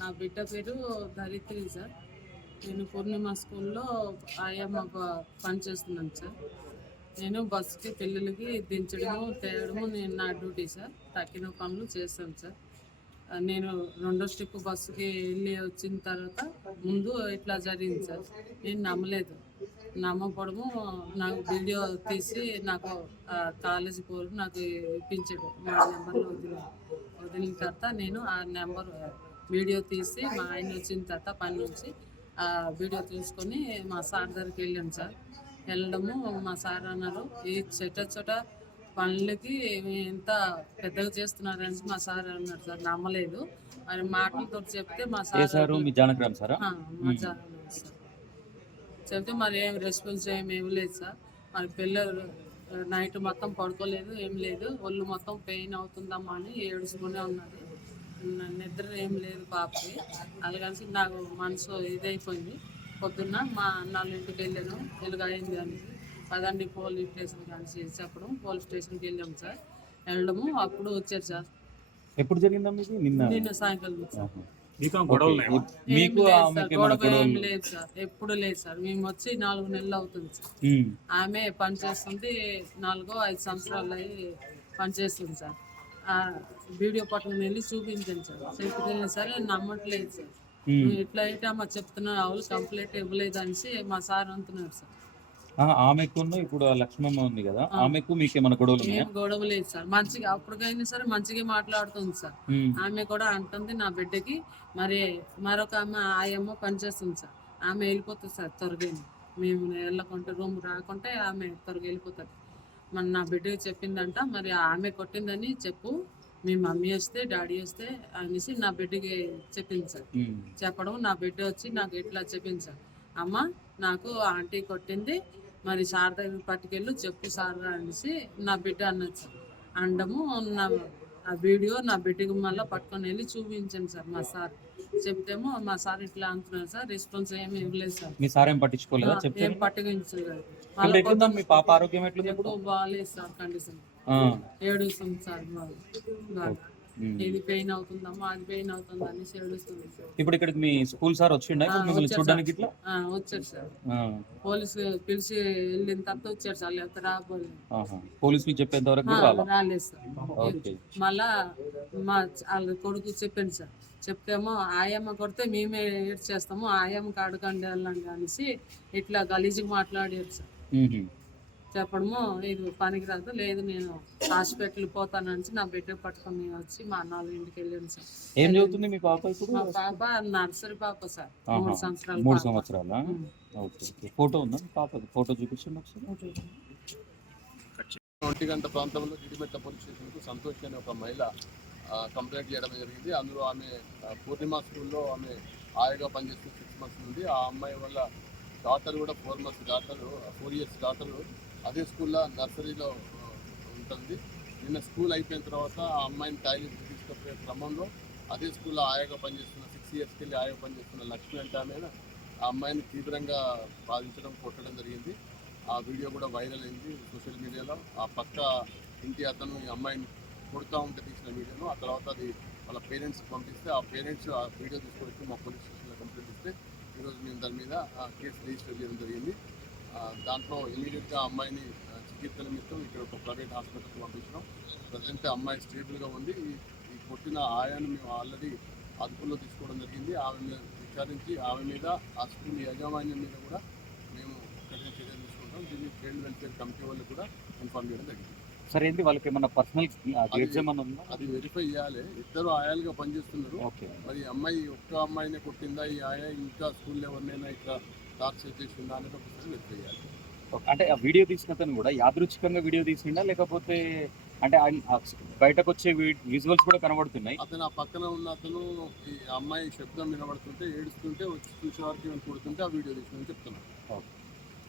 నా బిడ్డ పేరు ధరిత్రి సార్. నేను పూర్ణిమ స్కూల్లో ఆయమ్మగా పనిచేస్తున్నాను సార్. నేను బస్సుకి పిల్లలకి దించడము తేయడము నేను నా డ్యూటీ సార్. తక్కిన పనులు చేస్తాను సార్. నేను రెండో స్టెప్ బస్సుకి వెళ్ళి వచ్చిన తర్వాత ముందు ఇట్లా జరిగింది సార్. నేను నమ్మపడము నాకు వీడియో తీసి నాకు కాలేజీ పోరు నాకు ఇప్పించాడు. మా నెంబర్లో వదిలిన తర్వాత నేను ఆ నెంబర్ వీడియో తీసి మా ఆయన వచ్చిన తర్వాత పని నుంచి ఆ వీడియో తీసుకొని మా సార్ దగ్గరికి వెళ్ళాను సార్. వెళ్ళడము మా సార్ అన్నారు, ఈ చోట పనులకి ఎంత పెద్దగా చేస్తున్నారని మా సార్ అన్నారు సార్. నమ్మలేదు. మరి మాటలతో చెప్తే మా సార్ మా జానగ్రామ్ సార్ చెప్తే మరి ఏం రెస్పాన్స్ ఏమి లేదు సార్. మరి పిల్లలు నైట్ మొత్తం పడుకోలేదు, ఏం లేదు. ఒళ్ళు మొత్తం పెయిన్ అవుతుందమ్మా అని ఏడుచుకునే ఉన్నది. నిద్ర ఏం లేదు పాపకి. అలాగని నాకు మనసు ఇదైపోయింది. పొద్దున్న మా అన్నాళ్ళ ఇంటికి వెళ్ళాను. ఇలాగైంది అని పదండి పోలీస్ స్టేషన్ కానీ చెప్పడం పోలీస్ స్టేషన్కి వెళ్ళాము సార్. వెళ్ళడము అప్పుడు వచ్చారు సార్. ఎప్పుడు జరిగిందమ్మా? నిన్న సాయంకాలం సార్. గొడవ ఏం లేదు సార్, ఎప్పుడు లేదు సార్. మేము వచ్చి 4 నెలలు అవుతుంది సార్. ఆమె పనిచేస్తుంది 4-5 సంవత్సరాలు అయ్యి పనిచేస్తుంది సార్. వీడియో పట్టుకుని వెళ్ళి చూపించాను సార్. చెప్పిన సరే నమ్మట్లేదు సార్. ఎట్లా అయితే అమ్మ చెప్తున్నా అవును కంప్లైంట్ ఇవ్వలేదు అనేసి మా సార్ అంటున్నారు సార్. ఆమెకు ఇప్పుడు లక్ష్మమ్మ ఉంది కదా, ఆమెకు మీకు ఏమైనా గొడవలు? ఏం గొడవ లేదు సార్. మంచిగా అప్పటికైనా సరే మంచిగా మాట్లాడుతుంది సార్. ఆమె కూడా అంటుంది నా బిడ్డకి మరి మరొక ఆమె ఆయమ్మ పనిచేస్తుంది సార్. ఆమె వెళ్ళిపోతుంది సార్ త్వరగా. మేము వెళ్ళకుంటే రూమ్ రాకుంటే ఆమె త్వరగా వెళ్ళిపోతుంది. మన నా బిడ్డకి చెప్పిందంట, మరి ఆమె కొట్టిందని చెప్పు, మీ మమ్మీ వస్తే డాడీ వస్తే అనేసి నా బిడ్డకి చెప్పింది సార్. చెప్పడం నా బిడ్డ వచ్చి నాకు ఇట్లా చెప్పింది సార్. అమ్మ నాకు ఆంటీ కొట్టింది, మరి సార్ దగ్గర పట్టుకెళ్ళు చెప్పు సార్ అనేసి నా బిడ్డ అన్నది సార్. అండము ఆ వీడియో నా బిడ్డకి మళ్ళీ పట్టుకొని వెళ్ళి చూపించాను సార్. మా సార్ చెప్తేమో మా సార్ ఇట్లా అంటున్నారు సార్. రెస్పాన్స్ ఏమి ఇవ్వలేదు సార్. మీ సార్ ఏం పట్టించుకోలేదా? ఏం పట్టుకోలేదు. మీ పాప ఆరోగ్యం ఎట్లుంది? ఎప్పుడు బాగాలేదు సార్. కండిషన్ ఏడుస్తుంది సార్. ఇది పెయిన్ అవుతుందమ్మా, అది పెయిన్ అవుతుంది అనేసి ఏడుస్తుంది సార్. ఇప్పుడు ఇక్కడికి మీ స్కూల్ సార్ వచ్చిండా చూడడానికి? ఇట్లా వచ్చారు సార్. పోలీసు పిలిచి వెళ్ళిన తర్వాత వచ్చారు సార్. లేకపోతే రాబోలేదు. పోలీసులు చెప్పేంత వరకు రాలేదు సార్. మళ్ళా మా వాళ్ళ కొడుకు చెప్పాను సార్. చెప్తేమో ఆయమ్మ కొడితే మేమే ఏడ్ చేస్తాము, ఆయమ్మ కాడుకండి వెళ్ళండి అనేసి ఇట్లా గలీజ్గా మాట్లాడారు సార్. చెప్పడము ఇది పనికిరాదు, లేదు నేను హాస్పిటల్ పోతానని నా బిడ్డ పట్టుకొని వచ్చి మా అన్నాళ్ళ ఇంటికి వెళ్ళాను సార్. ఏం చదువుతుంది మీ పాప ఇప్పుడు? మా పాప నర్సరీ పాప సార్. 3 సంవత్సరాలు. 3 సంవత్సరాలా? ఫోటో ఉందా పాప? ఫోటో చూపించండి ఒకసారి. ఒంటిగంట ప్రాంతంలో గిడిమెట్ల పోలీస్ స్టేషన్కు సంతోష్ అనే ఒక మహిళ కంప్లైంట్ చేయడం జరిగింది. అందులో ఆమె పూర్ణిమ స్కూల్లో ఆమె ఆయగా పనిచేస్తున్న 6 months నుండి. ఆ అమ్మాయి వల్ల డాటర్ కూడా 4 years డాటరు అదే స్కూల్లో నర్సరీలో ఉంటుంది. నిన్న స్కూల్ అయిపోయిన తర్వాత ఆ అమ్మాయిని టాయిలెట్ తీసుకుపోయే క్రమంలో అదే స్కూల్లో ఆయాగా పనిచేస్తున్న 6 yearsకి వెళ్ళి ఆయాగా పనిచేస్తున్న లక్ష్మి అంటే ఆమె ఆ అమ్మాయిని తీవ్రంగా బాధించడం, కొట్టడం జరిగింది. ఆ వీడియో కూడా వైరల్ అయింది సోషల్ మీడియాలో. ఆ పక్క ఇంటి అతను ఈ అమ్మాయిని కొడుతూ ఉంటే తీసిన వీడియోను ఆ తర్వాత అది వాళ్ళ పేరెంట్స్కి పంపిస్తే ఆ పేరెంట్స్ ఆ వీడియో తీసుకొచ్చి మా పోలీస్ స్టేషన్లో కంప్లైంట్ ఇస్తే ఈరోజు మేము దాని మీద కేసు రిజిస్టర్ చేయడం జరిగింది. దాంట్లో ఇమీడియట్గా అమ్మాయిని చికిత్స నిమిత్తం ఇక్కడ ఒక ప్రైవేట్ హాస్పిటల్కి పంపించడం. ప్రజెంట్ అమ్మాయి స్టేబుల్గా ఉంది. ఈ కొట్టిన ఆయాను మేము ఆల్రెడీ అదుపులో తీసుకోవడం జరిగింది. ఆమె మీద విచారించి ఆమె మీద ఆ స్కూల్ యాజమాన్యం మీద కూడా మేము కఠిన చర్యలు తీసుకుంటాం. దీన్ని చైల్డ్ వెల్ఫేర్ కమిటీ వాళ్ళు కూడా ఇన్ఫార్మ్ చేయడం జరిగింది. సరే ఏంటి వాళ్ళకి ఏమన్నా పర్సనల్ అది వెరిఫై చేయాలి. 2 ఆయాలుగా పనిచేస్తున్నారు. మరి అమ్మాయి ఒక్క అమ్మాయినే కొట్టిందా, ఈ ఆయా ఇంకా స్కూల్లో ఎవరినైనా ఇట్లా టార్చర్ చేసిందా అనేది ఒకసారి వెరిఫై చేయాలి. అంటే ఆ వీడియో తీసిన అతను కూడా యాదృచ్ఛికంగా వీడియో తీసిండా, లేకపోతే అంటే బయటకు వచ్చే విజువల్స్ కూడా కనబడుతున్నాయి? అతను ఆ పక్కన ఉన్న అతను ఈ అమ్మాయి శబ్దం వినబడుతుంటే ఏడుస్తుంటే వచ్చి చూసే వారికి కొడుతుంటే ఆ వీడియో తీసిందని చెప్తున్నాను.